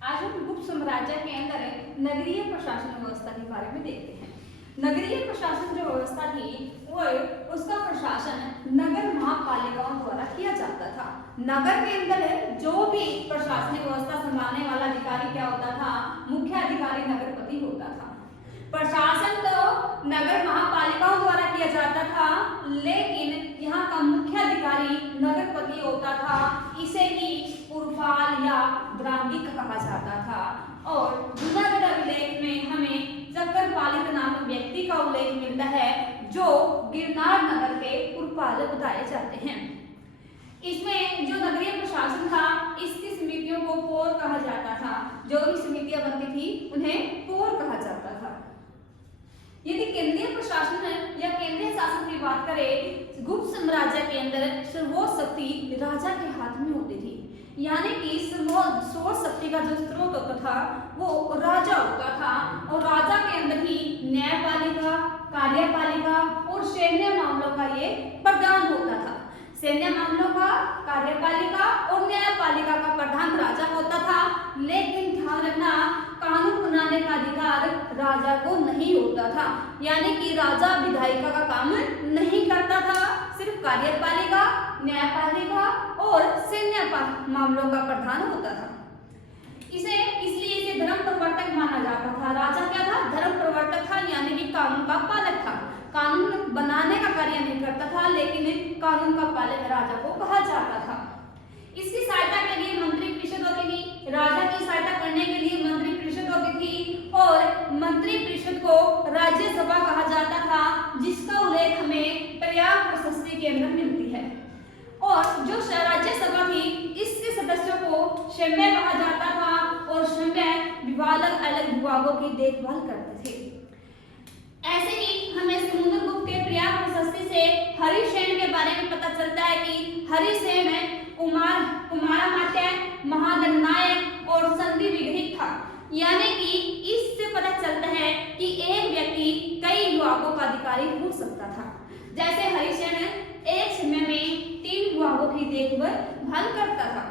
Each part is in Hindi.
आज हम गुप्त साम्राज्य के अंदर नगरीय प्रशासन व्यवस्था के बारे में देखते हैं। नगरीय प्रशासन जो व्यवस्था थी वो उसका प्रशासन नगर महापालिकाओं द्वारा किया जाता था। नगर के अंदर जो भी प्रशासनिक व्यवस्था संभालने वाला अधिकारी क्या होता था, मुख्य अधिकारी नगरपति होता था। प्रशासन तो नगर महापालिकाओं द्वारा किया जाता था, लेकिन यहाँ का मुख्य अधिकारी नगरपति होता था। इसे ही पुरपाल या ग्रामीण कहा जाता था। और जूनागढ़ अभिलेख में हमें चक्रपालित नामक व्यक्ति का उल्लेख मिलता है, जो गिरनार नगर के पुरपाल बताए जाते हैं। इसमें जो नगरीय प्रशासन था, इसकी समितियों को पौर कहा जाता था। जो भी समितियां बनती थी उन्हें पौर कहा जाता था। यदि केंद्रीय प्रशासन या केंद्रीय शासन की बात करें, गुप्त साम्राज्य के अंदर सर्वोच्च शक्ति राजा के हाथ में होती थी। यानी कि सर्वोच्च शक्ति का जो स्रोत होता था वो राजा होता था। और राजा के अंदर ही न्यायपालिका, कार्यपालिका और सैन्य मामलों का ये प्रधान होता था। सैन्य मामलों का, कार्यपालिका और न्यायपालिका का प्रधान राजा होता था। लेकिन ध्यान रखना, कानून बनाने का अधिकार राजा को नहीं होता था। यानी कि राजा विधायिका का काम नहीं करता था, सिर्फ कार्यपालिका, न्यायपालिका और सैन्य मामलों का प्रधान होता था। इसलिए इसे धर्म प्रवर्तक माना जाता था। राजा क्या था? धर्म प्रवर्तक था, यानी कि कानून का पालक था। कानून बनाने का कार्य नहीं करता था, लेकिन कानून का पालक राजा को कहा जाता था। इसकी सहायता के लिए मंत्री परिषद होती थी। राजा की सहायता करने के लिए मंत्री परिषद होती थी। और मंत्री परिषद को राज्यसभा कहा जाता था, जिसका उल्लेख हमें पर्याय प्रशस्ति के अंदर मिलती है। और जो राज्यसभा थी, इसके सदस्यों को शम्य कहा जाता था। और शम्य अलग अलग विभागों की देखभाल करते थे। ऐसे ही हमें समुद्रगुप्त के पर्याय प्रशस्ति से हरिसेन के बारे में पता चलता है कि हरिसेन कुमारामात्य, महादंडनायक और संधि विग्रही था। यानी कि इससे पता चलता है कि एक व्यक्ति कई विभागों का अधिकारी हो सकता था। जैसे हरिसेन एक समय में 3 विभागों की देखभाल करता था।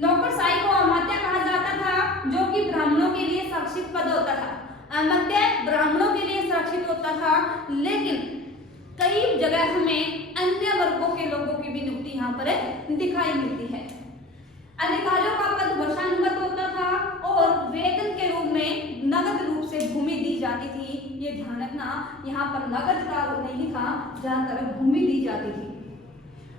नौकरशाही को अमात्य कहा जाता था, जो कि ब्राह्मणों के लिए सुरक्षित पद होता था। अमात्य ब्राह्मणों के लिए सुरक्षित होता था, लेकिन कई जगह हमें अन्य वर्गों के लोगों की भी नियुक्ति यहाँ पर दिखाई मिलती है। अधिकारियों का पद वर्षानुगत होता था और वेतन के रूप में नगद रूप से भूमि दी जाती थी। ये ध्यान रखना, यहाँ पर नगद का नहीं था, ज्यादातर भूमि दी जाती थी।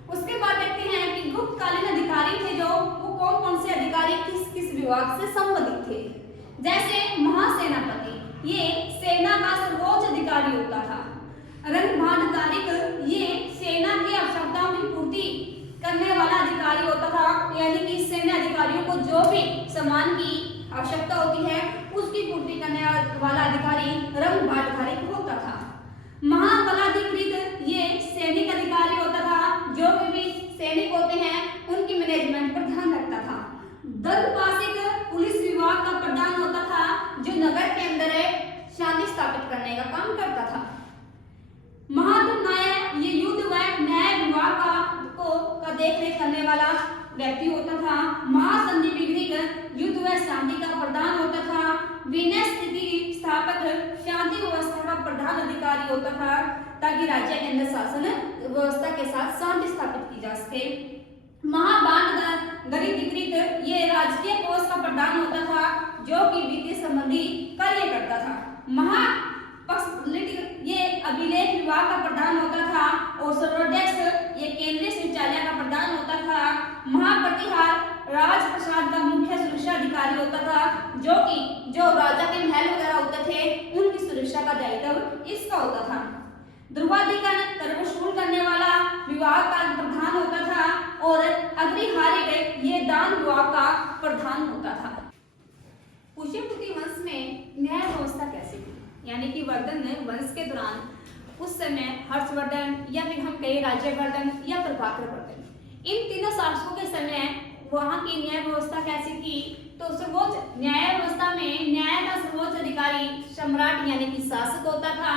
उसके बाद देखते हैं कि गुप्तकालीन अधिकारी थे जो, वो कौन कौन से अधिकारी किस किस विभाग से संबंधित थे। जैसे महासेनापति, ये सेना का सर्वोच्च अधिकारी होता था। रणभाण्डारिक, ये सेना की आवश्यकताओं की पूर्ति करने वाला अधिकारी होता था। यानी कि सैन्य अधिकारियों को जो भी सामान की आवश्यकता होती है उसकी पूर्ति करने वाला अधिकारी रणभाण्डारिक होता था। महाबलाधिकृत, ये सैनिक अधिकारी होता था। जो भी सैनिक होते हैं उनकी मैनेजमेंट पर ध्यान रखता था। दंडपाशिक, पुलिस विभाग का प्रधान होता था, जो नगर के अंदर शांति स्थापित करने का काम करता था। महादंडनायक, ये युद्ध व न्याय विभाग का देखरेख करने वाला व्यक्ति होता था। महासंधि विग्रही, युद्ध व शांति का प्रधान होता था। विनय स्थिति स्थापक, शांति व्यवस्था का प्रधान अधिकारी होता था, ताकि राज्य के अंदर शासन व्यवस्था के साथ शांति स्थापित की जा सके। महाबांड गरीब, ये राजकीय कोष का प्रधान होता था, जो कि वित्तीय संबंधी कार्य करता था। ये अभिलेख विभाग का प्रधान होता था। और सर्वोध्यक्ष, ये केंद्रीय शौचालय का प्रधान होता था। महाप्रतिहार, राजप्रसाद का मुख्य सुरक्षा अधिकारी होता था, जो राजा के महल वगैरह होते थे उनकी सुरक्षा का दायित्व इसका होता था। ध्रुवाधिकरण, कर वसूल करने वाला विभाग का प्रधान होता था। और अग्निहारिक, ये दान विभाग का प्रधान होता था। पुष्यभूति वंश में न्याय व्यवस्था कैसी थी? यानी कि वर्धन वंश के दौरान उस समय हर्षवर्धन या फिर हम कहें राज्यवर्धन या प्रभाकर वर्धन, इन तीनों शासकों के समय वहाँ की न्याय व्यवस्था कैसी थी? तो सर्वोच्च न्याय व्यवस्था में न्याय का सर्वोच्च अधिकारी सम्राट यानी कि शासक होता था।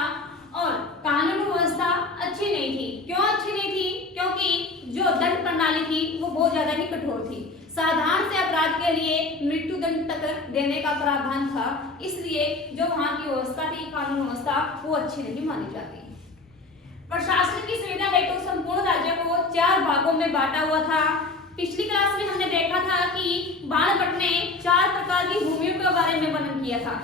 और कानून व्यवस्था अच्छी नहीं थी। क्यों अच्छी नहीं थी? क्योंकि जो दंड प्रणाली थी वो बहुत ज्यादा ही कठोर थी। साधारण से अपराध के लिए मृत्यु मृत्युदंड तक देने का प्रावधान था, इसलिए जो वहां की व्यवस्था थी, कानून व्यवस्था, वो अच्छी नहीं मानी जाती। प्रशासन की सुविधा हेतु संपूर्ण राज्य को 4 भागों में बांटा हुआ था। पिछली क्लास में हमने देखा था कि बाणभट्ट ने 4 प्रकार की भूमियों के बारे में वर्णन किया था,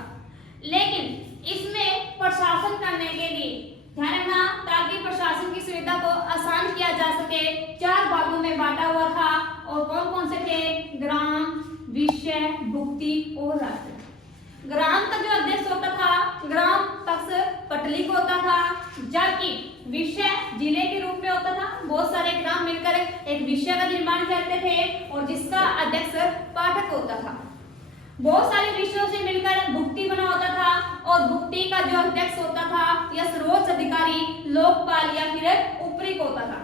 लेकिन इसमें प्रशासन करने के लिए ध्यान रखना, ताकि प्रशासन की सुविधा को आसान किया जा सके, 4 भागों में बांटा हुआ था। और कौन कौन से थे? ग्राम, विषय, भुक्ति और राष्ट्र। ग्राम का जो अध्यक्ष होता था, ग्राम पक्ष पटलिक होता था, जबकि विषय जिले के रूप में होता था। बहुत सारे ग्राम मिलकर एक विषय का निर्माण करते थे और जिसका अध्यक्ष पाठक होता था। बहुत सारे विषयों से मिलकर भुक्ति बना होता था और भुक्ति का जो अध्यक्ष होता था या सर्वोच्च अधिकारी लोकपाल या फिर उपरी होता था।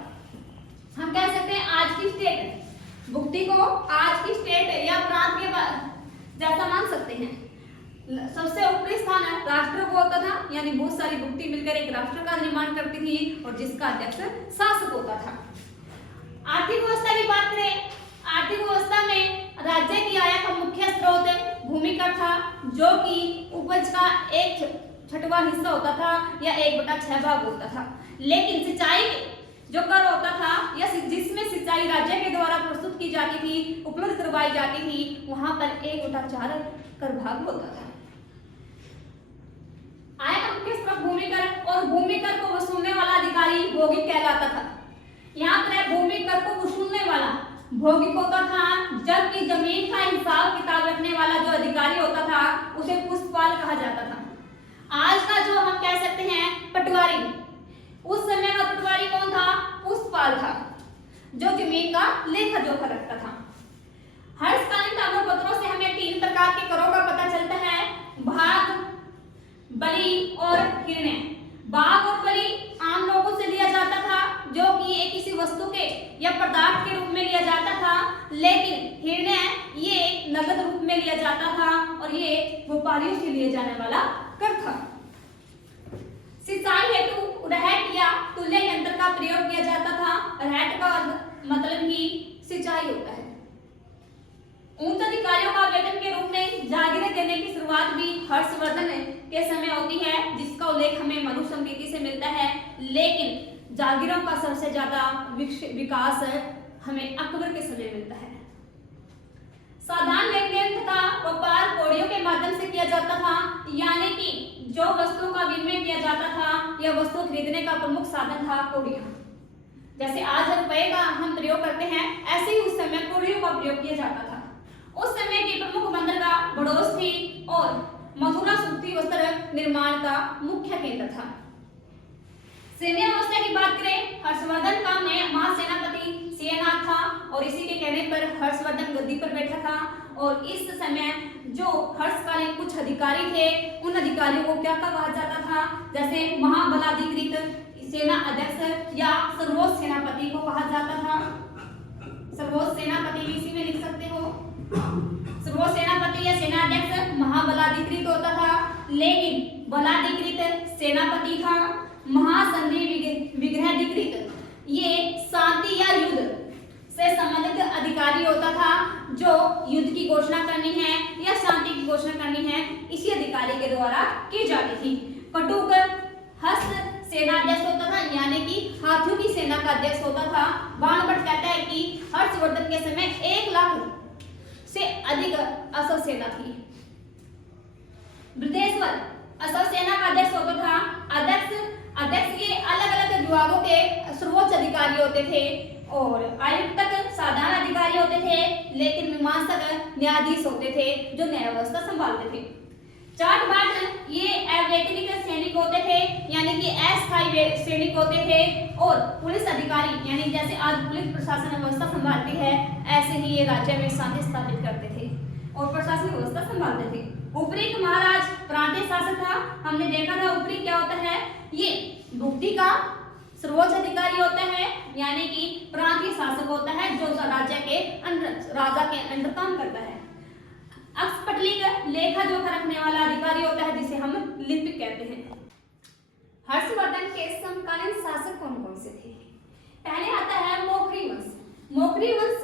हम कह सकते हैं आज की स्टेट भुक्ति को आज की स्टेट या प्रांत के जैसा मान सकते हैं। सबसे ऊपरी स्थान राष्ट्र को होता था, यानी बहुत सारी भुक्ति मिलकर एक राष्ट्र का निर्माण करती थी और जिसका अध्यक्ष शासक होता था। आर्थिक व्यवस्था की बात करें, आर्थिक व्यवस्था में राज्य की आय का मुख्य स्रोत भूमि कर था, जो कि उपज का 1/6 हिस्सा होता था या 1/6 भाग होता था। लेकिन सिंचाई जो कर होता था या जिसमें सिंचाई राज्य के द्वारा प्रस्तुत की जाती थी, उपलब्ध करवाई जाती थी, वहां पर 1/4 कर भाग होता था। आय का मुख्य स्रोत भूमि कर और भूमि कर को वसूलने वाला अधिकारी भौगिक कहलाता था। यहाँ पर भूमि कर को वसूलने वाला भौगिक होता था, जबकि जमीन का हिसाब किताब रखने वाला जो अधिकारी होता था उसे पुष्पपाल कहा जाता था। आज का जो हम कह सकते हैं पटवारी, उस समय का पटवारी कौन था? पुष्पपाल था, जो जमीन का लेखा जोखा रखता था। हर्षकालीन ताम्रपत्रों से हमें 3 प्रकार के करों का पता चलता है, भाग, बलि और हिरण्य। भाग और बलि आम लोगों से लिया जाता था, जो कि एक किसी वस्तु के या पदार्थ के रूप में लिया जाता था, लेकिन हिरण्य ये नगद रूप में लिया जाता था और ये व्यापारियों से लिए जाने वाला कर था। सिंचाई हेतु रहट या तुल्य यंत्र का प्रयोग किया जाता था। रहट का मतलब ही सिंचाई होता है। उच्च अधिकारियों का वेतन के रूप में जागीरें देने की शुरुआत भी हर्षवर्धन के समय होती है, जिसका उल्लेख हमें मनुस्मृति से मिलता है। लेकिन जागीरों का सबसे ज्यादा विकास हमें अकबर के समय मिलता है। साधारण लेन देन तथा व्यापार कौड़ियों के माध्यम से किया जाता था, यानी कि जो वस्तुओं का विनिमय किया जाता था या वस्तु खरीदने का प्रमुख साधन था कौड़ियां। जैसे आज रुपए का हम प्रयोग करते हैं, ऐसे ही उस समय कौड़ियों का प्रयोग किया जाता था। उस समय की प्रमुख बंदरगाह बड़ौस थी और मथुरा सूती वस्त्र निर्माण का मुख्य केंद्र था। सैन्य व्यवस्था की बात करें, हर्षवर्धन का महासेनापति सेनानाथ था और इसी के कहने पर हर्षवर्धन गद्दी पर बैठा था। और इस समय जो हर्षकालीन कुछ अधिकारी थे, उन अधिकारियों को क्या कहा जाता था? जैसे महाबलाधिकृत सेना अध्यक्ष या सर्वोच्च सेनापति को कहा जाता था। सर्वोच्च सेनापति भी इसी में लिख सकते हो। सर्वोच्च सेनापति या सेनाध्यक्ष महाबलाधिकृत होता था, लेकिन बलाधिकृत सेनापति था। महासंधि विग्रहाधिकृत ये शांति या युद्ध से संबंधित अधिकारी होता था, जो युद्ध की घोषणा करनी है या शांति की घोषणा करनी है, इसी अधिकारी के द्वारा की जाती थी। कटुक हस्त सेनाध्यक्ष होता था, यानी कि हाथियों की सेना का अध्यक्ष होता था। बाणभट्ट कहता है कि हर्षवर्धन के समय 1 लाख से अधिक अश्व सेना थी। बृहदेश्वर अश्व सेना का अध्यक्ष होता था। अध्यक्ष के अलग अलग विभागों के सर्वोच्च अधिकारी होते थे और आयुक्त साधारण अधिकारी होते थे, लेकिन मीमांसक न्यायाधीश होते थे जो न्याय व्यवस्था संभालते थे। चार भाट ये अवैतनिक सैनिक होते थे, यानी कि अस्थायी सैनिक होते थे। और पुलिस अधिकारी, यानी जैसे आज पुलिस प्रशासन व्यवस्था संभालती है, ऐसे ही ये राज्य में शांति स्थापित करते थे और प्रशासनिक व्यवस्था संभालते थे। ऊपरी महाराज प्रांतीय शासक था। हमने देखा था ऊपरी क्या होता है, ये भुक्ति का सर्वोच्च अधिकारी होता है, यानी कि प्रांतीय शासक होता है जो राज्य के राजा के अंडर काम करता है। अक्षपटलिक लेखा जोखा रखने वाला अधिकारी होता है, जिसे हम लिपिक कहते हैं। हर्षवर्धन के समकालीन शासक कौन कौन से थे? पहले आता है मौखरी वंश। मौखरी वंश,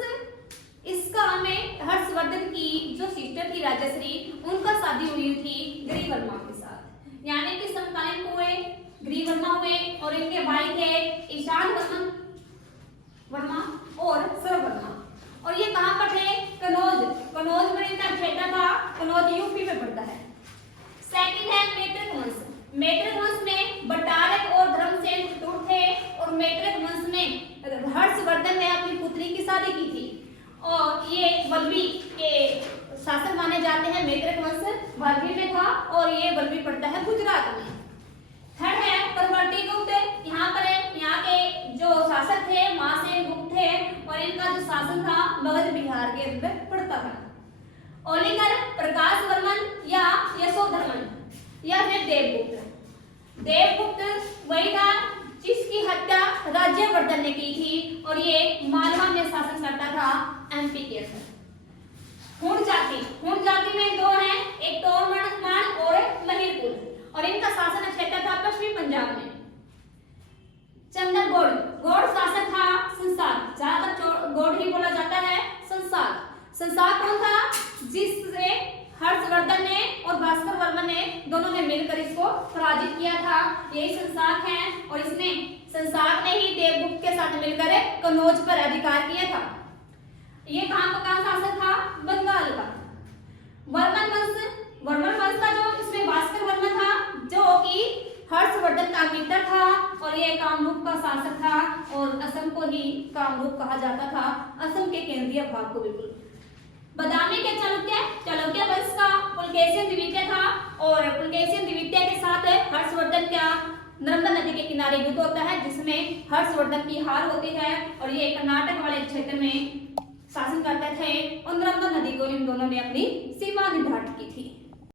इसका हमें हर्षवर्धन की जो सिस्टर थी की राजश्री, उनका शादी हुई थी ग्रीवर्मा के साथ। यानी कि समकालीन हुए ग्रीवर्मा हुए और इनके भाई थे ईशान वर्मा और सौरभ वर्मा। और ये कहाँ पर थे? कनौज। कनौज में इनका क्षेत्र था। कनौज यूपी में पड़ता है। सेकंड है मैत्रेय वंश। मैत्रेय वंश में बटारक और धर्मसेन पुत्र थे और मैत्रेय वंश में हर्षवर्धन ने अपनी पुत्री की शादी की थी और ये वल्लभी के शासक माने जाते हैं। मैत्रेय वंश वल्लभी में था और ये वल्लभी पड़ता है गुजरात में। थर्ड है परवर्ती गुप्त। यहाँ पर यहाँ के जो शासक थे महासेन गुप्त थे और इनका जो शासन था मगध बिहार के अंदर पड़ता था। ओलिगर प्रकाश वर्मन या यशोधर्मन या फिर देवगुप्त। देवगुप्त वही था जिसकी हत्या राज्यवर्धन ने की थी और ये मालवा में शासन करता था एमपी के अंदर। हुण जाति। हुण जाति में दो हैं, एक तोरमण और लहिरपुर और इनका शासन क्षेत्र था पश्चिमी पंजाब में। चंद्रगौड़। गौड़ शासक था संसार। ज्यादातर गौड़ ही बोला जाता है। संसार। संसार कौन था? जिससे हर्षवर्धन ने और भास्कर वर्मन ने दोनों ने मिलकर इसको पराजित किया था। यही संसार है और इसने संसार ने ही देवगुप्त के साथ मिलकर कनौज पर अधिकार किया था। ये कहाँ का शासक था? बंगाल का। वर्मन वंश। वर्मन वंश का जो इसमें भास्कर वर्मन था जो कि हर्षवर्धन का मित्र था और ये कामरूप का शासक था और असम को ही कामरूप कहा जाता था, असम के केंद्रीय भाग को बिल्कुल। बदामी के चालुक्य वंश का पुलकेशिन द्वितीय था और पुलकेशिन द्वितीय के साथ हर्षवर्धन का नर्मदा नदी के किनारे युद्ध होता है जिसमें हर्षवर्धन की हार होती है और ये कर्नाटक वाले क्षेत्र में शासन करते थे और नर्मदा नदी को इन दोनों ने अपनी सीमा निर्धारित की।